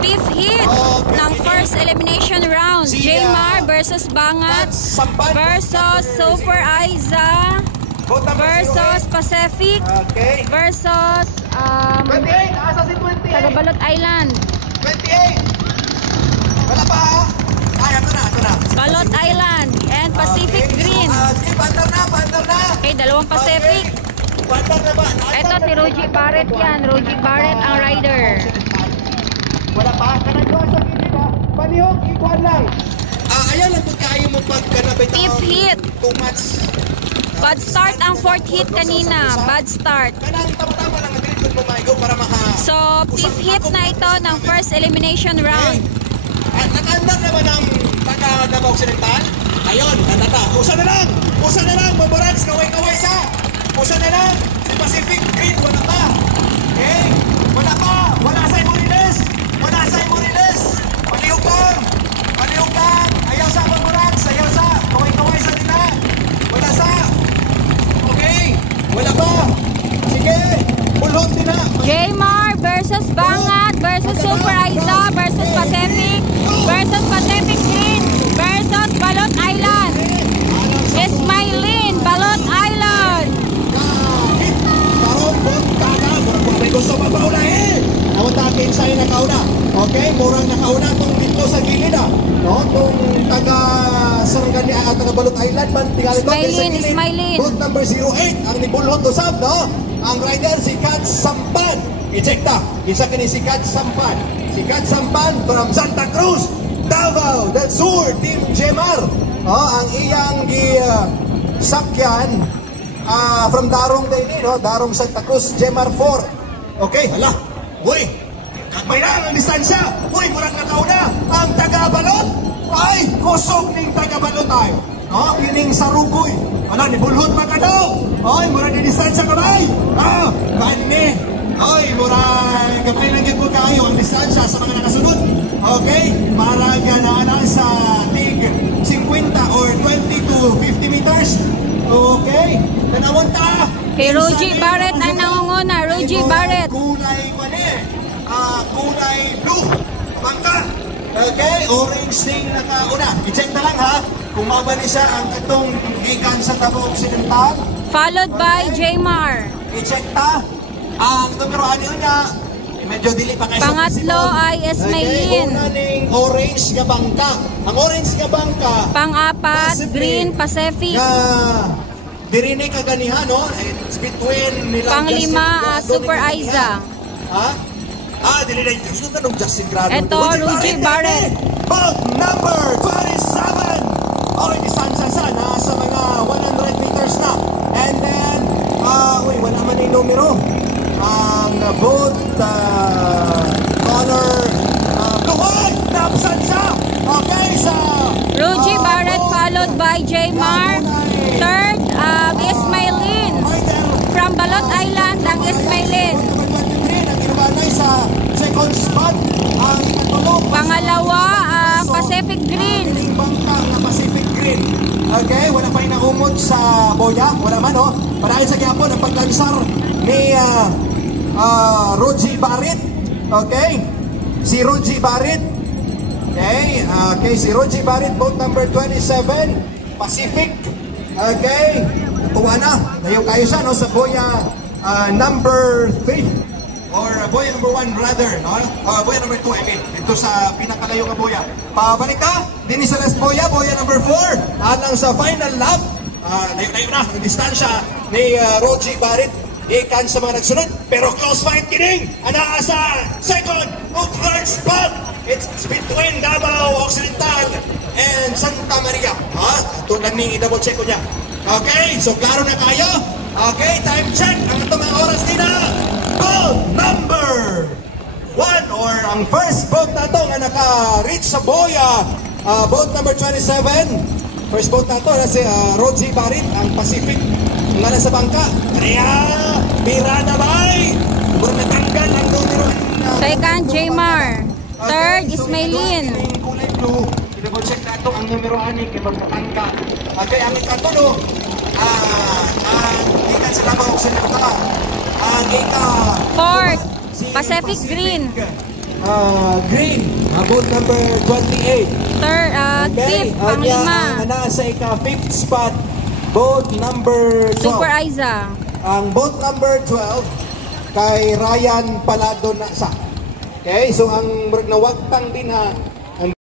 Fifth hit ng first elimination round. Jmar versus Bangat versus Super Aiza versus Pacific versus Tagabalot Island. 28. Wala pa ha? Ay, ito na. Balot Island and Pacific Green. Sige, bandar na. Okay, dalawang Pacific. Bandar na ba? Ito si Roji Barret yan. Roji Barret ang rider. Wala pa. Kanagwa sa gilid ha. Palihog, ikuan lang. Ayan ang pagkain mo pagkanabay tao. Fifth hit. Too much. Bad start ang fourth hit kanina. Bad start. Kanang tama lang ang bilid mo maigo para maka... So, fifth hit na ito ng first elimination round. At nakaandar naman ang taga-Davao Occidental. Ayun, natata. Pusa na lang. Mabarans, kaway-kaway sa. Pusa na lang. Si Pacific Green, wala pa. Okay? Wala pa. Wala sa Moriles. Palihog lang. Ayaw sa Mabarans. Kaway-kaway sa nila. Wala sa. Okay? Wala pa. Sige. Pulhot din na. Jmar versus Bangat versus Super Aiza versus Pacific versus Pacific Green versus Balot Island. Ismailin, Balot Island. Karon bot kaga, murag may gusto mapaulahin. Nawat akin sa'yo nakauna. Okay, murang nakauna tong dito sa gilid no, tong taga Sarangani at taga Balot Island man tingali to sa gilid. Ismailin. Bot number 08 ang nibulhot usab no. Ang rider si Kat Sampan. I-check ta. Isa kini si Kat Sampan. Si Kat Sampan from Santa Cruz, Davao del Sur, Team Jmar. Ang iyang sakyan from Darong din no, Darong Santa Cruz, Jmar 4. Okay, hala. Uy, kagmay na ang distansya. Uy, murag nakauna ang taga-Balot. Ay, kusog ning taga-Balot tayo. No, kining sarugoy. Ala, nibulhot pa ka daw. Ay, murag na distansya kamay. Kani. Ay, murag kapay lang po kayo ang distansya sa mga nakasunod. Okay, para ganaan sa tig 50 or 20 to 50 meters. Okay, tanawon ta. Kay Roji Barret ang nangunguna. Roji Barret. Kulay blue. Bangka. Okay, orange ding nakauna. I-check na lang ha. Kung mabali siya ang itong gikan sa Davao Occidental. Followed by Jmar. I-check ta. Ang numero ano niya, medyo dili pa kayo. Pangatlo ay Ismailin. Unang orange nga bangka. Ang orange nga bangka. Pang-apat, Green Pacific. Dirinig kaganihan, no? It's between nilang Pang-lima, Super Aiza. Dirinig. Gusto ka nung Justin Grado. Ito, Roji Barret. Boat number 27. Okay, distansya sa mga 100 meters na. And then, wala man yung numero. Ang boat, color, blue, napsan siya. Okay, sa... Roji Barret followed by Jmar. Third, Ismailin. From Balot Island, ang Ismailin. Sa second spot, ang pangalawa, Pacific Green. Bangka na Pacific Green. Okay, wala pa yung naumot sa boya. Wala man, no? Marahil sa gyapon ang paglagsar ni Roji Barret. Okay? Si Roji Barret. Okay? Okay, si Roji Barret, boat number 27, Pacific. Okay? Tuwa na. Ngayon kayo siya, no? Sa boya number 3. Or boya number 1 rather, no? Boya number 2, I mean. Dito sa pinakalayo nga boya. Pabalik ka. Din sa last boya number 4. Alang sa final lap. Layo na ang distansya ni Roji Barret. Ikan sa mga nagsunod. Pero close fight kining. Anaa sa second o third spot. It's between Davao Occidental and Santa Maria. Ito lang ni i-double check ko niya. Okay, so klaro na kayo. Okay, time check. Ang ito mga oras din na. Boat number 1 or ang first boat na ito nga naka-reach sa boya. Boat number 27. First boat na ito na si Roji Barret, ang Pacific. Nga na sa bangka. Kaya, bira na bay. Mura natanggal ang numero. Second, Jmar. Third, Ismailin. Kulay blue. I-double check na ito ang numero 6 kay pagkatangka. Okay, ang ikatulo. Ang ikan sa Davao Occidental. Ang ika... Fourth, Pacific Green. green, boat number 28. Fifth, panglima. Nasa ika-fifth spot, boat number 12. Super Aiza. Ang boat number 12 kay Ryan Palado na sa. Okay, so ang nawagtang din ha